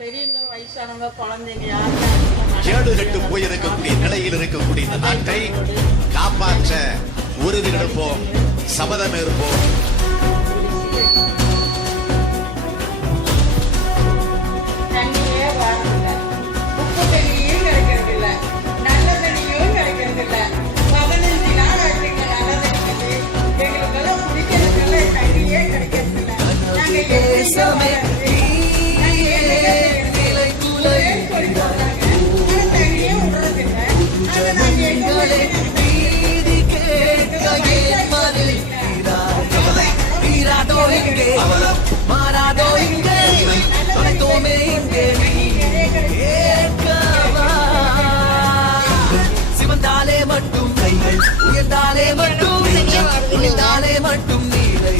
பெரியவங்க வயசானவங்க குழந்தைங்க யாருமே கேடு கட்டு போயிருக்கக்கூடிய நிலையில் இருக்கக்கூடிய இந்த நாட்டை காப்பாற்ற உறுதி எடுப்போம், சபதம் இருப்போம். தண்ணியே வரதில்லை, உப்பு தண்ணியும் கிடைக்கிறது இல்லை, நல்ல தண்ணியும் கிடைக்கிறது இல்லை. 15 நாள் ஆச்சுங்க நல்ல தண்ணி வந்து எங்களுக்கெல்லாம் குடிக்கிறதுக்கெல்லாம் தண்ணியே கிடைக்கிறது இல்லை. சிவந்தாலே மட்டும் கைகள் உயர்ந்தாலே மட்டும் உயர்ந்தாலே மட்டும் நீரை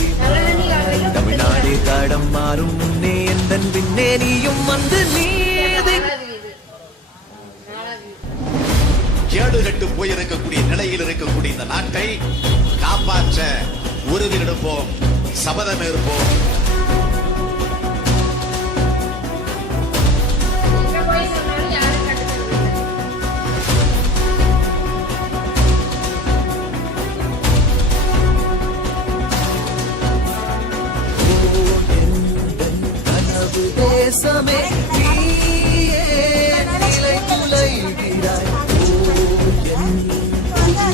தமிழ்நாடு தடம் மாறும் முன்னே எந்தன் பின்னே நீயும் வந்து நீதி கேடு கட்டு போயிருக்கக்கூடிய நிலையில் இருக்கக்கூடிய இந்த நாட்டை காப்பாற்ற உறுதி எடுப்போம், சபதம் இருப்போம். தேசமே நிலை துளைகிறாய்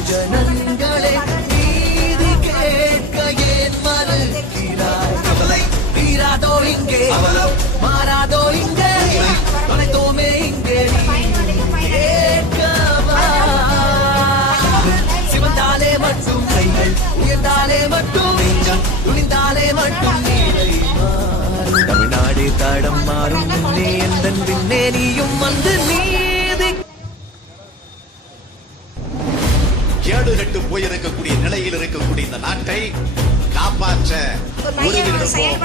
ஜனங்களே நீதி கேட்க ஏன் மறுக்கிறாய் தீராதோ இங்கே மாறாதோ இங்கே தொலைத்தோமே இங்கே கேட்கவா சிவந்தாலே மட்டும் கைகள் உயர்ந்தாலே மட்டும் துணிந்தாலே மட்டும் நீரை தமிழ்நாடு தடம் மாறும் முன்னே எந்தன் பின்னே நீயும் வந்து நீதி கேடு கட்டு போயிருக்கக்கூடிய நிலையில் இருக்கக்கூடிய இந்த நாட்டை காப்பாற்ற உறுதி எடுப்போம்,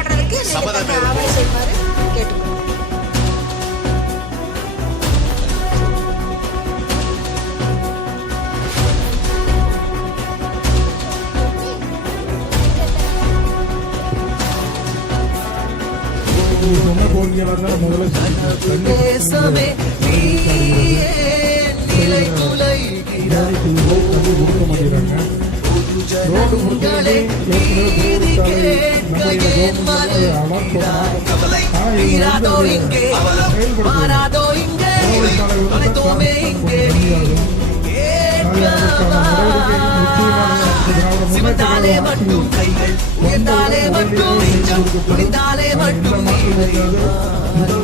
சபதம் இருப்போம். தேசமே நிலை துளைகிறாய் ஜனங்களே நீதி கேட்க ஏன் மறுக்கிறாய் தீராதோ இங்கே மாறாதோ இங்கே தொலைத்தோமே இங்கே சிவந்தாலே மட்டும் கைகள் உயர்ந்தாலே மட்டும் துணிந்தாலே மட்டும்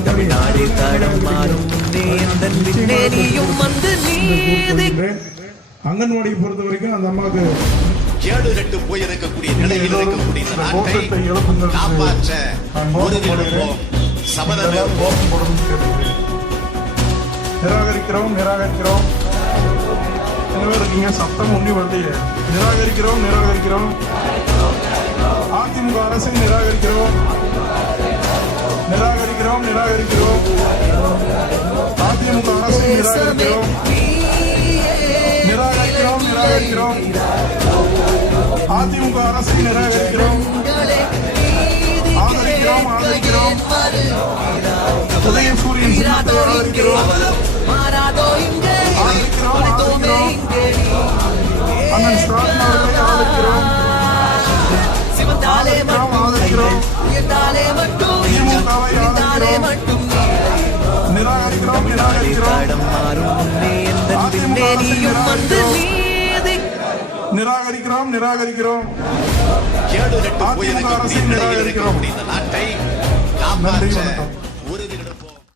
தமிழ்நாடு தடம் மாறும் முன்னே எந்தன் பின்னே நீயும் வந்து நீதி அங்கன்வாடியை பொறுத்த வரைக்கும் அந்த அம்மாவுக்கு கேடு கட்டு போயிருக்கக்கூடிய நிலையில் இருக்கக்கூடிய இந்த நாட்டை காப்பாற்ற உறுதி எடுப்போம், சபதம் இருப்போம். நிராகரிக்கிறோம் நிராகரிக்கிறோம் இருக்கீங்க, சத்தம் ஒண்ணி வருது. நிராகரிக்கிறோம் நிராகரிக்கிறோம் அதிமுக அரசை நிராகரிக்கிறோம் நிராகரிக்கிறோம் நிராகரிக்கிறோம் அதிமுக அரசை நிராகரிக்கிறோம் நிராகரிக்கிறோம் நிராகரிக்கிறோம் அதிமுக அரசை நிராகரிக்கிறோம் ஆதரிக்கிறோம் ஆதரிக்கிறோம் உதயசூரியன் சின்னத்தை ஆதரிக்கிறோம் ஆதரிக்கிறோம் ஆதரிக்கிறோம் அண்ணன் ஸ்டாலின் அவர்களை ஆதரிக்கிறோம் ஆதரிக்கிறோம் ஆதரிக்கிறோம் திமுகவை ஆதரிக்கிறோம் நிராகரிக்கிறோம் நிராகரிக்கிறோம் நிராகரிக்கிறோம் நிராகரிக்கிறோம் கேடு கட்டு போயிருக்கக்கூடிய நிலையில் இருக்கக்கூடிய இந்த நாட்டை காப்பாற்ற